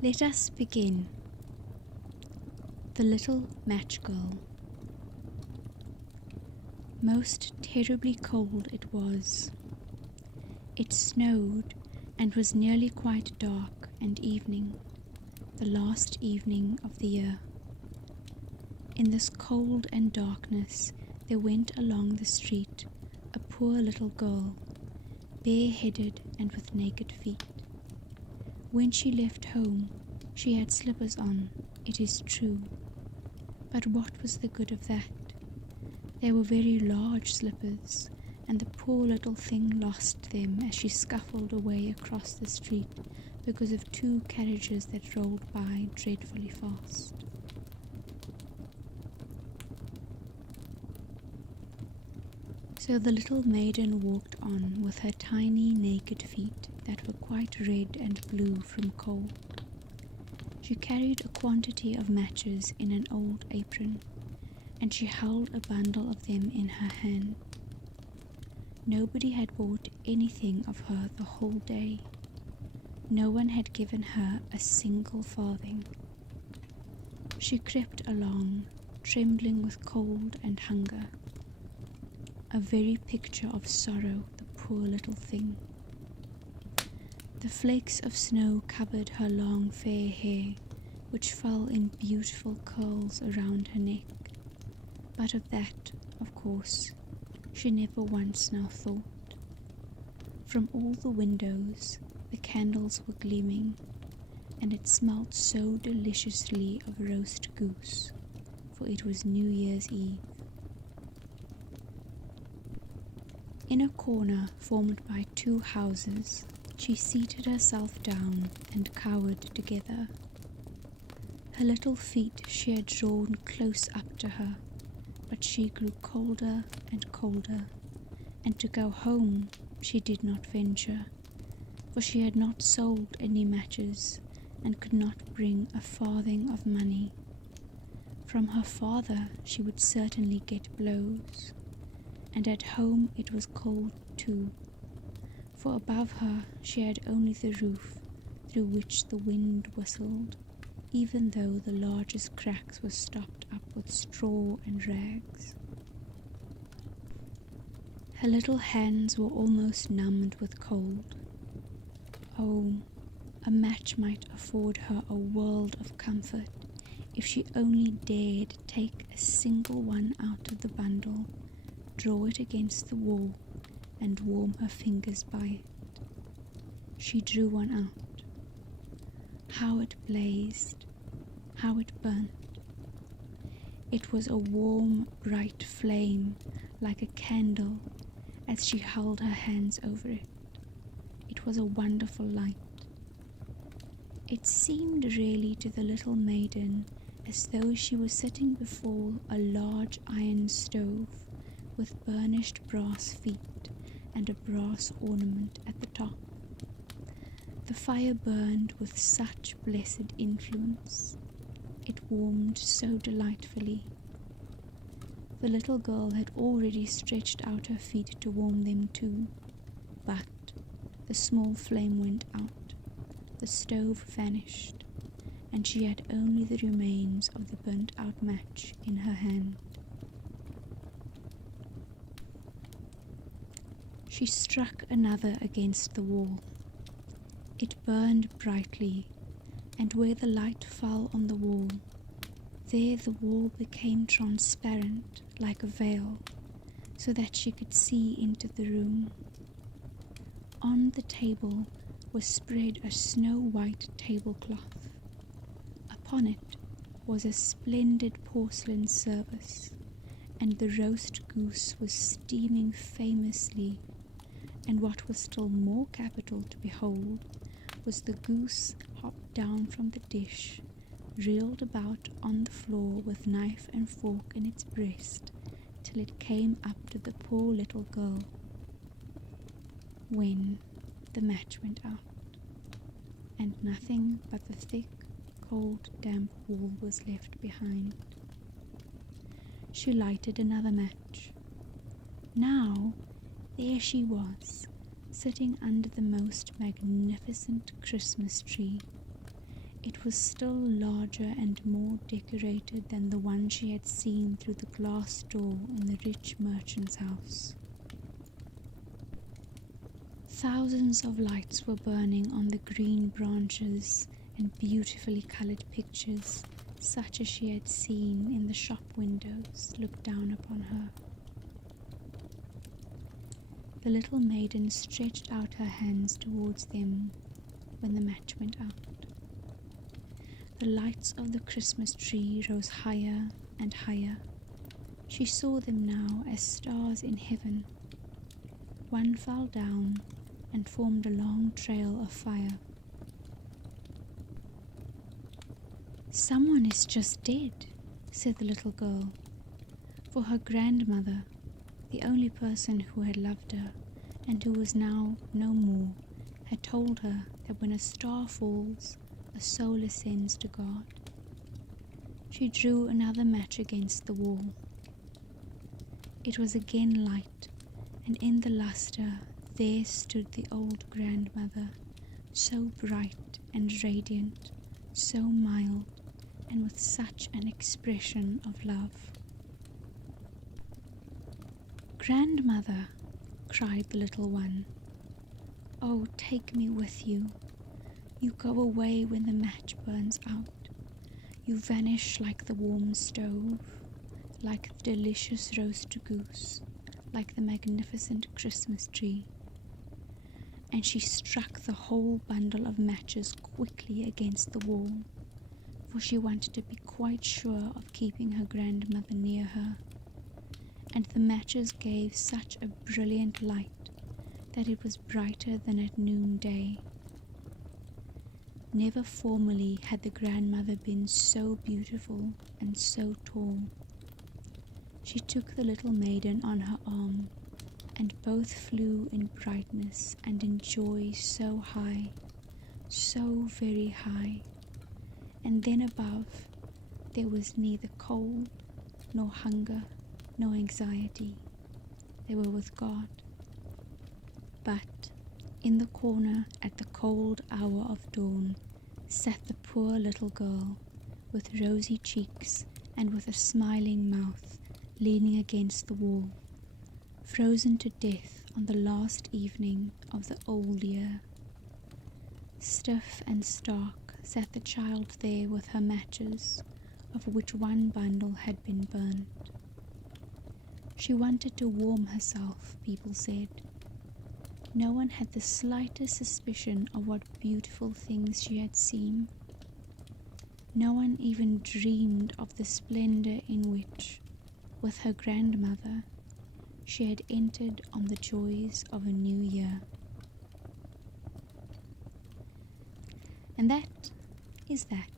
Let us begin. The Little Match Girl. Most terribly cold it was. It snowed and was nearly quite dark and evening, the last evening of the year. In this cold and darkness there went along the street a poor little girl, bareheaded and with naked feet. When she left home, she had slippers on, it is true. But what was the good of that? They were very large slippers, and the poor little thing lost them as she scuffled away across the street because of two carriages that rolled by dreadfully fast. So the little maiden walked on with her tiny naked feet that were quite red and blue from cold. She carried a quantity of matches in an old apron, and she held a bundle of them in her hand. Nobody had bought anything of her the whole day. No one had given her a single farthing. She crept along, trembling with cold and hunger. A very picture of sorrow, the poor little thing. The flakes of snow covered her long fair hair, which fell in beautiful curls around her neck. But of that, of course, she never once now thought. From all the windows the candles were gleaming, and it smelt so deliciously of roast goose, for it was New Year's Eve. In a corner formed by two houses, she seated herself down and cowered together. Her little feet she had drawn close up to her, but she grew colder and colder, and to go home she did not venture, for she had not sold any matches and could not bring a farthing of money. From her father she would certainly get blows, and at home it was cold too, for above her she had only the roof through which the wind whistled, even though the largest cracks were stopped up with straw and rags. Her little hands were almost numbed with cold. Oh, a match might afford her a world of comfort if she only dared take a single one out of the bundle, draw it against the wall, and warm her fingers by it. She drew one out. How it blazed, how it burnt. It was a warm, bright flame, like a candle, as she held her hands over it. It was a wonderful light. It seemed really to the little maiden as though she was sitting before a large iron stove with burnished brass feet and a brass ornament at the top. The fire burned with such blessed influence. It warmed so delightfully. The little girl had already stretched out her feet to warm them too, but the small flame went out, the stove vanished, and she had only the remains of the burnt-out match in her hand. She struck another against the wall. It burned brightly, and where the light fell on the wall, there the wall became transparent like a veil, so that she could see into the room. On the table was spread a snow-white tablecloth. Upon it was a splendid porcelain service, and the roast goose was steaming famously, and what was still more capital to behold was the goose hopped down from the dish, reeled about on the floor with knife and fork in its breast, till it came up to the poor little girl, when the match went out, and nothing but the thick, cold, damp wall was left behind. She lighted another match. Now there she was, sitting under the most magnificent Christmas tree. It was still larger and more decorated than the one she had seen through the glass door in the rich merchant's house. Thousands of lights were burning on the green branches and beautifully colored pictures, such as she had seen in the shop windows looked down upon her. The little maiden stretched out her hands towards them when the match went out. The lights of the Christmas tree rose higher and higher. She saw them now as stars in heaven. One fell down and formed a long trail of fire. "Someone is just dead," said the little girl, for her grandmother, the only person who had loved her and who was now no more, had told her that when a star falls, a soul ascends to God. She drew another match against the wall. It was again light, and in the lustre there stood the old grandmother, so bright and radiant, so mild, and with such an expression of love. "Grandmother," cried the little one, "oh, take me with you. You go away when the match burns out. You vanish like the warm stove, like the delicious roast goose, like the magnificent Christmas tree." And she struck the whole bundle of matches quickly against the wall, for she wanted to be quite sure of keeping her grandmother near her. And the matches gave such a brilliant light that it was brighter than at noonday. Never formerly had the grandmother been so beautiful and so tall. She took the little maiden on her arm, and both flew in brightness and in joy so high, so very high. And then above there was neither cold, nor hunger, nor anxiety. They were with God. But in the corner at the cold hour of dawn sat the poor little girl, with rosy cheeks and with a smiling mouth, leaning against the wall, frozen to death on the last evening of the old year. Stiff and stark sat the child there with her matches, of which one bundle had been burnt. She wanted to warm herself, people said. No one had the slightest suspicion of what beautiful things she had seen. No one even dreamed of the splendor in which, with her grandmother, she had entered on the joys of a new year. And that is that.